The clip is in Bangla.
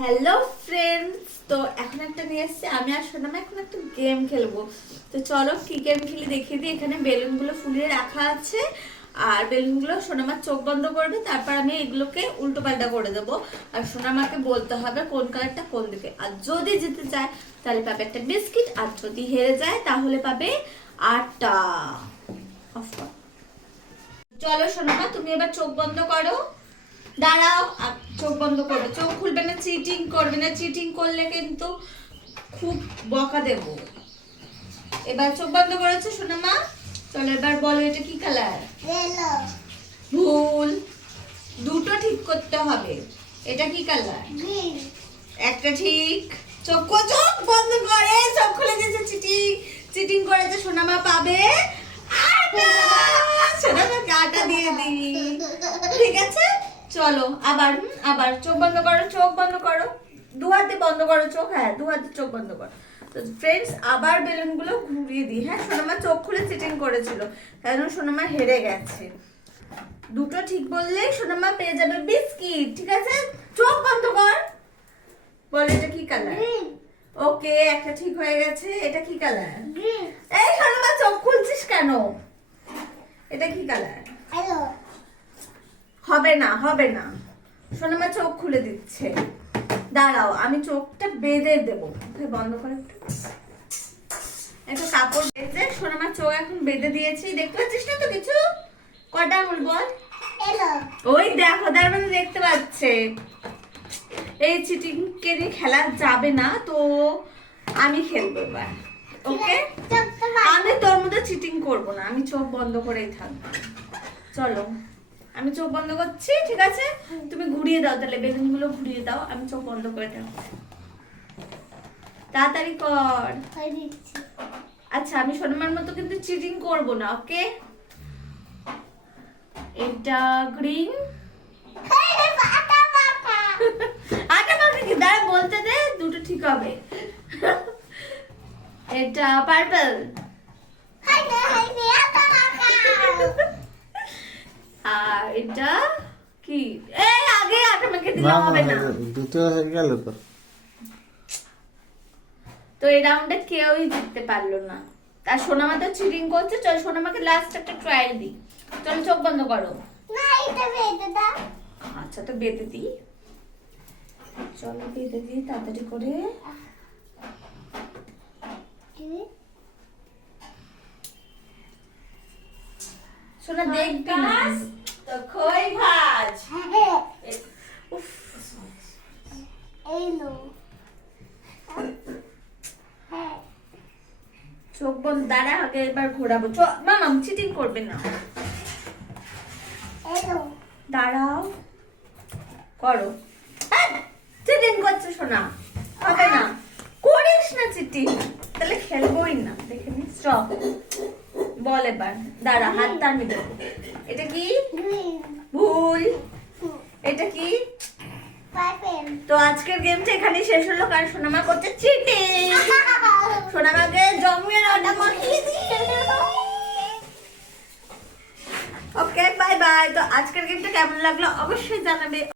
হ্যালো ফ্রেন্ডস, তো এখন একটা নিয়ে এসেছি আমি আর সোনামা। এখন একটা গেম খেলবো। তো চলো কি গেম খেলি দেখিয়ে দিই। এখানে বেলুনগুলো ফুলিয়ে রাখা আছে আর বেলুনগুলো সোনামার চোখ বন্ধ করবে, তারপর আমি এগুলোকে উল্টো পাল্টা করে দেবো আর সোনামাকে বলতে হবে কোন কালারটা কোন দিকে। আর যদি জিতে যায় তাহলে পাবে একটা বিস্কিট, আর যদি হেরে যায় তাহলে পাবে 8টা। চলো সোনামা, তুমি এবার চোখ বন্ধ করো। দাঁড়াও, চোখ বন্ধ করবে, চোখ খুলবে না, চিটিং করবে না। চিটিং করলে কিন্তু খুব বকা দেব। এবার চোখ বন্ধ করেছো সোনামা? চলো এবার বলো এটা কি কালার? ভুল, দুটো ঠিক করতে হবে। এটা কি কালার? একটা ঠিক। চোখ বন্ধ করে, চোখ খুলে গেছে। চিটিং চিটিং করেছে সোনামা, পাবে সোনামাকে 8টা দিয়ে দিই। ঠিক আছে, চলো আবার আবার চোখ বন্ধ করো, চোখ বন্ধ করো, দু হাতে বন্ধ করো চোখ। হ্যাঁ, দু হাতে চোখ বন্ধ করো। তো ফ্রেন্ডস, আবার বেলুনগুলো ঘুরিয়ে দিই। হ্যাঁ, সোনামা চোখ খুলে চিটিং করেছিল, তাই জন্য সোনামা হেরে গেছে। দুটো ঠিক বললেই সোনামা পেয়ে যাবে বিস্কিট। ঠিক আছে, চোখ বন্ধ কর, বল এটা কি কালার? ওকে, একটা ঠিক হয়ে গেছে। এটা কি কালার? এই সোনামা চোখ খুলছিস কেন? এটা কি কালার? হবে না, হবে না। সোনামা চোখ খুলে দিচ্ছে। দাঁড়াও, আমি চোখটা বেঁধে দেবো। বন্ধ করে একটা কাপড় বেঁধে সোনামা চোখ এখন বেঁধে দিয়েছি। দেখতে পাচ্ছিস না তো কিছু? কটা আঙুল বল? ওই দেখো, তার মানে দেখতে পাচ্ছে। এই চিটিং কে নিয়ে খেলা যাবে না, তো আমি খেলবো এবার। ওকে, আমি তোর মধ্যে চিটিং করবো না, আমি চোখ বন্ধ করেই থাকবো। চলো আমি চোখ বন্ধ করছি। ঠিক আছে, তুমি ঘুরিয়ে দাও, তাহলে বেলুন গুলো ঘুরিয়ে দাও। আমি চোখ বন্ধ করে থাকছি, তাড়াতাড়ি কর। আচ্ছা, আমি সোনামার মতো কিন্তু চিটিং করব না। ওকে, এটা গ্রিন। আটা মাখা কি? দাঁড়া বলতে দে, দুটো ঠিক হবে। এটা পার্পল। আর এটা কি? এই আগে আটা মেখে দিলে হবে না। দুটো হয়ে গেল তো। তো এই রাউন্ডে কেউই জিততে পারলো না। আর সোনামা তো চিটিং করছে। চল সোনামাকে লাস্ট একটা ট্রায়াল দিই। চলো চোখ বন্ধ করো। না, এটা বেঁধে দাও। আচ্ছা, তো বেঁধে দিই। চলো বেঁধে দিই তাড়াতাড়ি করে। সোনা দেখবি না তো খই ভাজ। উফ, এই নো। চোখ বন্ধ। দাঁড়া, আগে এবার ঘোরাবো। মামা চিটিং করবে না। এই নো। দাঁড়াও, করো। চিটিং করছে সোনা, হবে না। করিস না চিটিং, তাহলে খেলবোই না। দেখে নি, স্টপ। বল এবার। দাঁড়া, হাতটা আমি দেবো। এটা কি? গ্রিন। ভুল। এটা কি? পার্পল। তো আজকের গেমটা এখানেই শেষ হলো, কারণ সোনামা করছে চিটিং। সোনামাকে জমিয়ে ওটা মাখিয়ে দিয়ে। ওকে, বাই বাই। তো আজকের গেমটা কেমন লাগলো অবশ্যই জানাবে।